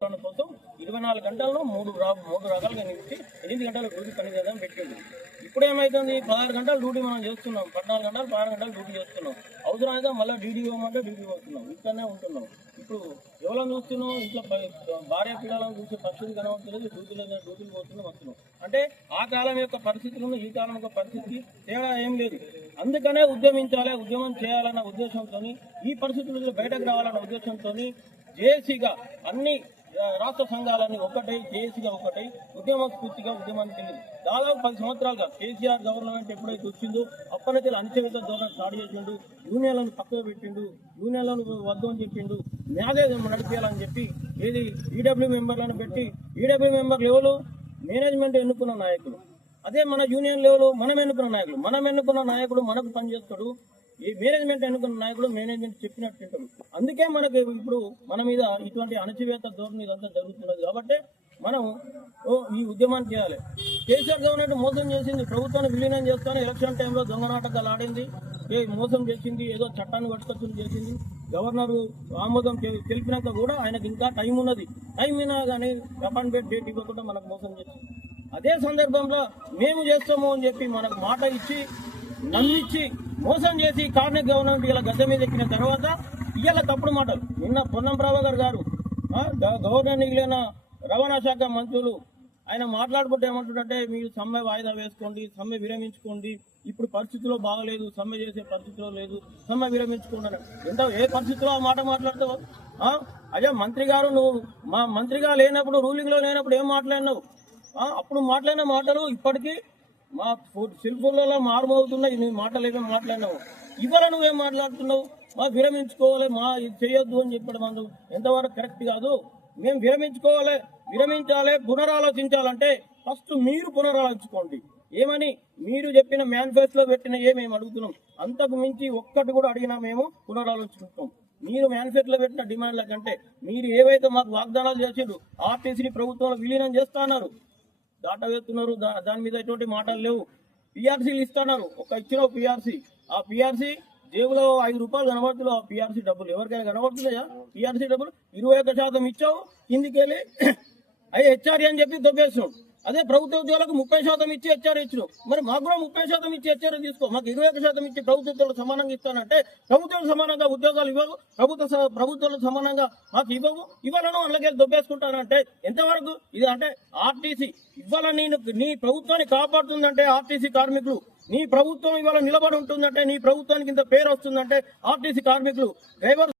కోసం 24 గంటల్లో మూడు రకాలుగా నిలిచి 8 గంటల డ్యూటీ పనిచేద్దాం పెట్టింది. ఇప్పుడు ఏమైతుంది, 16 గంటలు డ్యూటీ మనం చేస్తున్నాం, 14 గంటలు 16 గంటలు డ్యూటీ చేస్తున్నాం. అవసరమైతే మళ్ళీ డ్యూటీ పోమంటే డ్యూటీ పోతున్నాం, ఇక్కడనే ఉంటున్నాం. ఇప్పుడు ఎవరైనా చూస్తున్నాం, ఇంట్లో భార్య పిల్లలను చూసే పరిస్థితి కనబడుతుంది, డ్యూటీలు పోతున్నాం వస్తున్నాం. అంటే ఆ కాలం యొక్క పరిస్థితులను ఈ కాలం యొక్క పరిస్థితి తేడా ఏం లేదు. అందుకనే ఉద్యమించాలి, ఉద్యమం చేయాలన్న ఉద్దేశంతో, ఈ పరిస్థితుల నుంచి బయటకు రావాలన్న ఉద్దేశంతో జేఏసీగా అన్ని రాష్ట్ర సంఘాలన్నీ ఒకటై జేఏసీగా ఒకటై ఉద్యమ స్ఫూర్తిగా ఉద్యమానికి వెళ్ళింది. దాదాపు 10 సంవత్సరాలుగా కేసీఆర్ గవర్నమెంట్ ఎప్పుడైతే వచ్చిందో అప్పటి నుంచి అణచివేత ధోరణి స్టార్ట్ చేసిండు, యూనియన్లను పక్కకు పెట్టిండు, యూనియన్లను వద్దు అని చెప్పిండు, న్యాయం నడిపేయాలని చెప్పి ఏది ఈడబ్ల్యూ మెంబర్లను పెట్టి, ఈడబ్ల్యూ మెంబర్ లెవెల్ మేనేజ్మెంట్ ఎన్నుకున్న నాయకులు, అదే మన యూనియన్ లెవెల్ మనం ఎన్నుకున్న నాయకులు, మనం ఎన్నుకున్న నాయకుడు మనకు పనిచేస్తాడు, ఈ మేనేజ్మెంట్ ఎన్నుకున్న నాయకుడు మేనేజ్మెంట్ చెప్పినట్టు ఉంటాడు. అందుకే మనకి ఇప్పుడు మన మీద ఇటువంటి అణచివేత ధోరణి ఇదంతా జరుగుతున్నది. కాబట్టి మనం ఈ ఉద్యమాన్ని చేయాలి. కేసీఆర్ గవర్నమెంట్ మోసం చేసింది, ప్రభుత్వాన్ని విలీనం చేస్తాను ఎలక్షన్ టైంలో దొంగ నాటకాలు ఆడింది, మోసం చేసింది, ఏదో చట్టాన్ని పట్టుకొచ్చి చేసింది. గవర్నర్ ఆమోదం తెలిపినాక కూడా ఆయనకు ఇంకా టైం ఉన్నది, టైం అయినా కానీ అపాయింట్మెంట్ డేట్ ఇవ్వకుండా మనకు మోసం చేసింది. అదే సందర్భంలో మేము చేస్తాము అని చెప్పి మనకు మాట ఇచ్చి నమ్మించి మోసం చేసి కార్మిక గవర్నమెంట్ ఇలా గద్దె మీద ఎక్కిన తర్వాత ఇవాళ తప్పుడు మాటలు. నిన్న పొన్నం ప్రభాకర్ గారు గవర్నర్ మిగిలిన రవాణా శాఖ మంత్రులు ఆయన మాట్లాడుకుంటే ఏమంటుంటే, మీరు సమ్మె వాయిదా వేసుకోండి, సమ్మె విరమించుకోండి, ఇప్పుడు పరిస్థితిలో బాగలేదు, సమ్మె చేసే పరిస్థితిలో లేదు, సమ్మె విరమించుకోండి. ఎంత ఏ పరిస్థితిలో ఆ మాట మాట్లాడతావు? అయ్యా మంత్రి గారు, నువ్వు మా మంత్రిగా లేనప్పుడు, రూలింగ్ లో లేనప్పుడు ఏం మాట్లాడినావు? అప్పుడు మాట్లాడిన మాటలు ఇప్పటికీ మా సెల్ ఫోన్లలో మారుమవుతున్నాయి. నీ మాటలు ఏమేమి మాట్లాడినావు, ఇవాళ నువ్వేం మాట్లాడుతున్నావు? మా విరమించుకోవాలి, మా ఇది చేయొద్దు అని చెప్పడం అందు ఎంతవరకు కరెక్ట్ కాదు. మేము విరమించాలి, పునరాలోచించాలంటే ఫస్ట్ మీరు పునరాలోచించుకోండి. ఏమని మీరు చెప్పిన మేనిఫెస్టోలో పెట్టిన మేము అడుగుతున్నాం, అంతకు మించి ఒక్కటి కూడా అడిగినా మేము పునరాలోచించుకుంటాం. మీరు మేనిఫెస్టోలో పెట్టిన డిమాండ్ల కంటే మీరు ఏవైతే మాకు వాగ్దానాలు చేసిండ్రు, ఆర్టీసీని ప్రభుత్వంలో విలీనం చేస్తున్నారు, దాట వేస్తున్నారు, దాని మీద ఎటువంటి మాటలు లేవు. పిఆర్సీలు ఇస్తున్నారు, ఇచ్చిన పిఆర్సీ, ఆ పిఆర్సీ జేబులో 5 రూపాయలు కనబడుతున్నావు, ఆ పిఆర్సీ డబ్బులు ఎవరికైనా కనబడుతున్నాయా? పిఆర్సీ డబ్బులు 21% ఇచ్చావు, కిందికెళ్ళి అవి హెచ్ఆర్ఏ అని చెప్పి దొబ్బేస్తున్నావు. అదే ప్రభుత్వ ఉద్యోగులకు 30% ఇచ్చి హెచ్ఆర్ఏ ఇచ్చినావు, మరి మాకు కూడా 30% ఇచ్చి హెచ్ఆర్ఏ తీసుకో. మాకు 21% ఇచ్చి ప్రభుత్వ ఉద్యోగులు సమానంగా ఇస్తానంటే ప్రభుత్వాలు సమానంగా ఉద్యోగాలు ఇవ్వవు, ప్రభుత్వాలు సమానంగా మాకు ఇవ్వవు, ఇవ్వాలను అందులోకి దొబ్బేసుకుంటానంటే ఎంతవరకు ఇది? అంటే ఆర్టీసీ ఇవాళ నీ ప్రభుత్వాన్ని కాపాడుతుందంటే ఆర్టీసీ కార్మికులు, నీ ప్రభుత్వం ఇవాళ నిలబడి ఉంటుందంటే, నీ ప్రభుత్వానికి ఇంత పేరు వస్తుందంటే ఆర్టీసీ కార్మికులు, డ్రైవర్